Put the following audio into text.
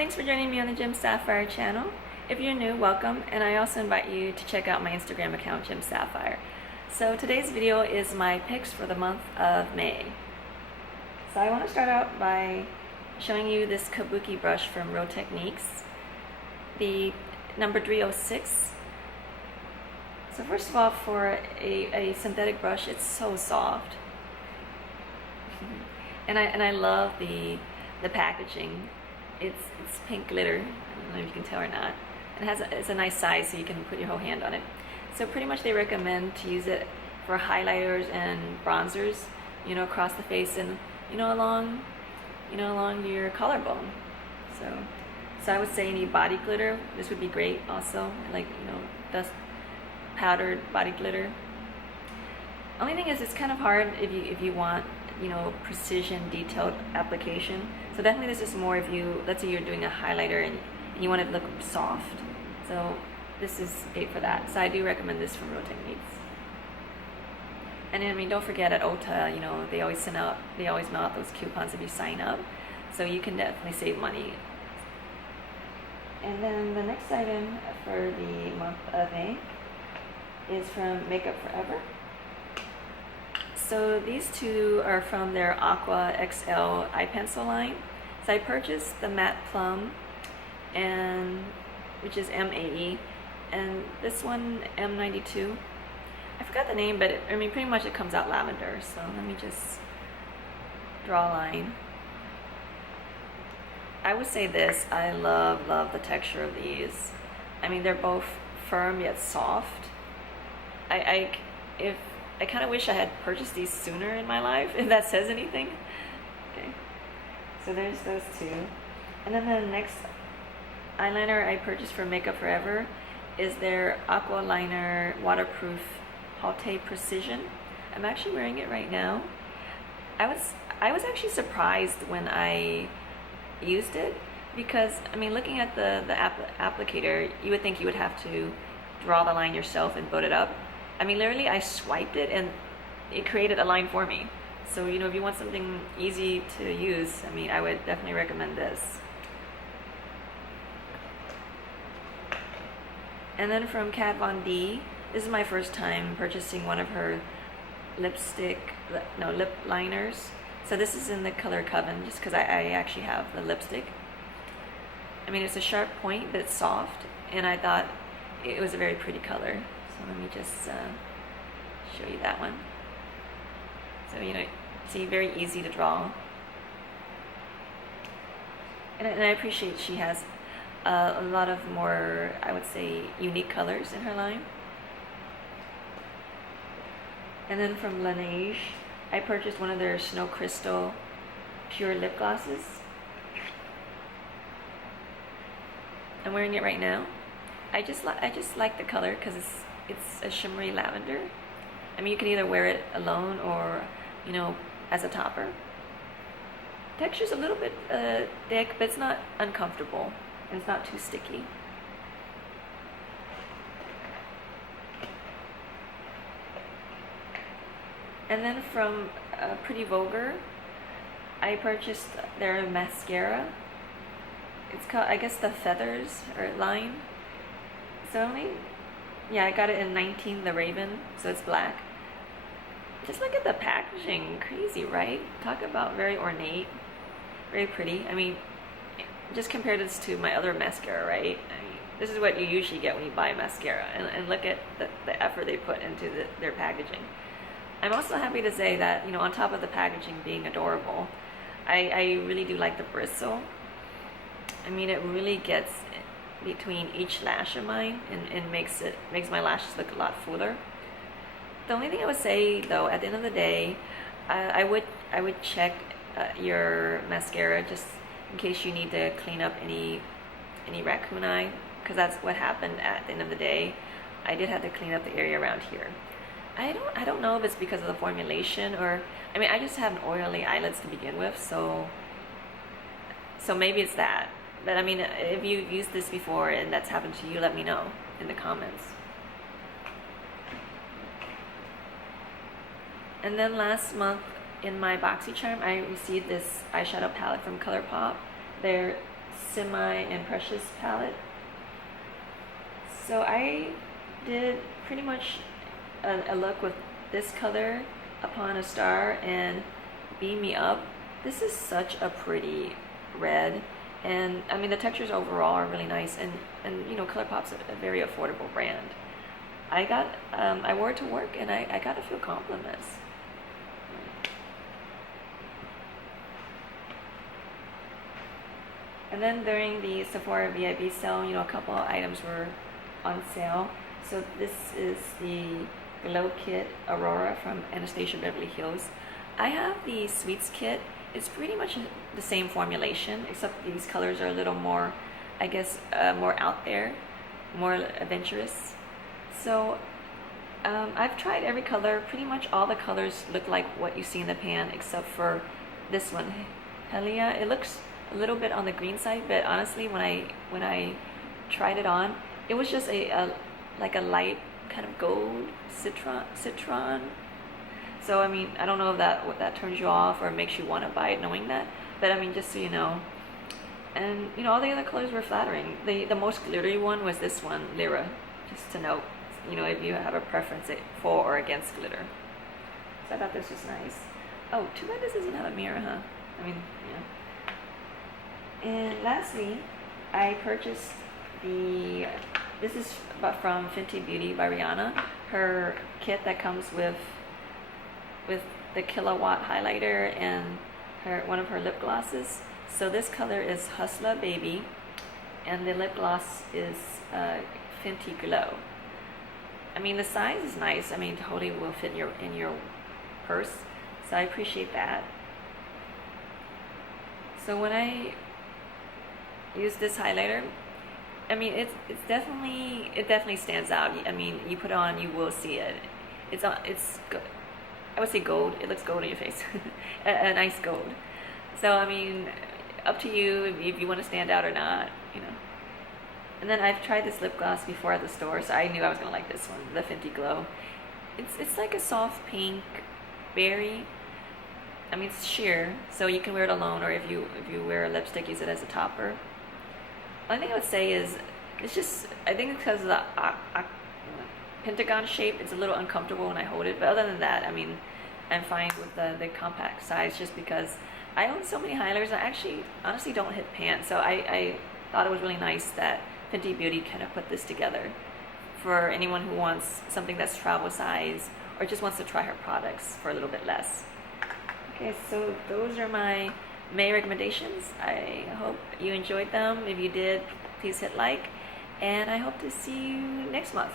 Thanks for joining me on the Gem Sapphire channel. If you're new, welcome, and I also invite you to check out my Instagram account, Gem Sapphire. So today's video is my picks for the month of May. So I want to start out by showing you this Kabuki brush from Real Techniques, the number 306. So first of all, for a synthetic brush, it's so soft. And I love the packaging. It's pink glitter. I don't know if you can tell or not. It's a nice size, so you can put your whole hand on it. So pretty much they recommend to use it for highlighters and bronzers, you know, across the face and along your collarbone. So I would say any body glitter, this would be great. Also, like dust powdered body glitter. Only thing is, it's kind of hard if you want precision detailed application. So definitely this is more if let's say you're doing a highlighter and you want it to look soft. So this is great for that. So I do recommend this from Real Techniques. And then, don't forget at Ulta, they always mail out those coupons if you sign up. So you can definitely save money. And then the next item for the month of May is from Makeup Forever. So these two are from their Aqua XL eye pencil line. So I purchased the matte Plum, which is MAE, and this one M92. I forgot the name, but pretty much it comes out lavender. So let me just draw a line. I would say this. I love the texture of these. They're both firm yet soft. I kind of wish I had purchased these sooner in my life, if that says anything. Okay, so there's those two. And then the next eyeliner I purchased from Makeup Forever is their Aqua Liner Waterproof Haute Precision. I'm actually wearing it right now. I was actually surprised when I used it because, looking at the applicator, you would think you would have to draw the line yourself and build it up. Literally, I swiped it and it created a line for me. So, if you want something easy to use, I would definitely recommend this. And then from Kat Von D, this is my first time purchasing one of her lip liners. So this is in the color Coven, just because I actually have the lipstick. It's a sharp point, but it's soft, and I thought it was a very pretty color. So let me just show you that one. So, see, very easy to draw. And I appreciate she has a lot of more, I would say, unique colors in her line. And then from Laneige, I purchased one of their Snow Crystal Pure Lip Glosses. I'm wearing it right now. I just like the color because it's a shimmery lavender. You can either wear it alone or, as a topper. Texture's a little bit thick, but it's not uncomfortable, and it's not too sticky. And then from Pretty Vulgar, I purchased their mascara. It's called, I guess, the Feathers or line. So I got it in 19, the Raven, so it's black. Just look at the packaging, crazy, right? Talk about very ornate, very pretty. Just compare this to my other mascara, right? This is what you usually get when you buy mascara, and look at the effort they put into their packaging. I'm also happy to say that, on top of the packaging being adorable, I really do like the bristle. It really gets between each lash of mine and makes my lashes look a lot fuller. The only thing I would say, though, at the end of the day, I would check your mascara just in case you need to clean up any raccoon eye, because that's what happened at the end of the day. I did have to clean up the area around here. I don't know if it's because of the formulation or I just have oily eyelids to begin with, so maybe it's that. But if you've used this before and that's happened to you, let me know in the comments. And then last month in my BoxyCharm, I received this eyeshadow palette from ColourPop. Their SemiPrecious palette. So I did pretty much a look with this color, Upon a Star and Beam Me Up. This is such a pretty red, and I mean the textures overall are really nice, and you know, ColourPop's a very affordable brand. I wore it to work, and I got a few compliments. And then during the Sephora VIP sale, you know, a couple of items were on sale. So this is the Glow Kit Aurora from Anastasia Beverly Hills. I have the Sweets Kit. It's pretty much the same formulation, except these colors are a little more, I guess, more out there, more adventurous. So I've tried every color. Pretty much all the colors look like what you see in the pan, except for this one, Helia. It looks a little bit on the green side, but honestly, when I tried it on, it was just like a light kind of gold citron. So I mean, I don't know if that turns you off or makes you want to buy it knowing that, but I mean, just so you know. And you know, all the other colors were flattering. The most glittery one was this one, Lyra, just to note, you know, if you have a preference for or against glitter. So I thought this was nice. Oh, too bad this doesn't have a mirror, huh? I mean, yeah. And lastly, I purchased this is from Fenty Beauty by Rihanna, her kit that comes with the Killawatt Highlighter and one of her lip glosses. So this color is Hustler Baby, and the lip gloss is Fenty Glow. I mean, the size is nice. I mean, totally will fit in your purse, so I appreciate that. So when I use this highlighter, I mean, it definitely stands out. I mean, you put it on, you will see it. It's I would say gold. It looks gold on your face, a nice gold. So I mean, up to you if you want to stand out or not, you know. And then I've tried this lip gloss before at the store, so I knew I was gonna like this one, the Fenty Glow. It's like a soft pink berry. I mean, it's sheer, so you can wear it alone, or if you wear a lipstick, use it as a topper. Only thing I would say is, it's just, I think it's because of the pentagon shape, it's a little uncomfortable when I hold it, but other than that, I mean, I'm fine with the compact size, just because I own so many highlighters, I actually honestly don't hit pan, so I thought it was really nice that Fenty Beauty kind of put this together for anyone who wants something that's travel size, or just wants to try her products for a little bit less. Okay, so those are my May recommendations. I hope you enjoyed them. If you did, please hit like, and I hope to see you next month.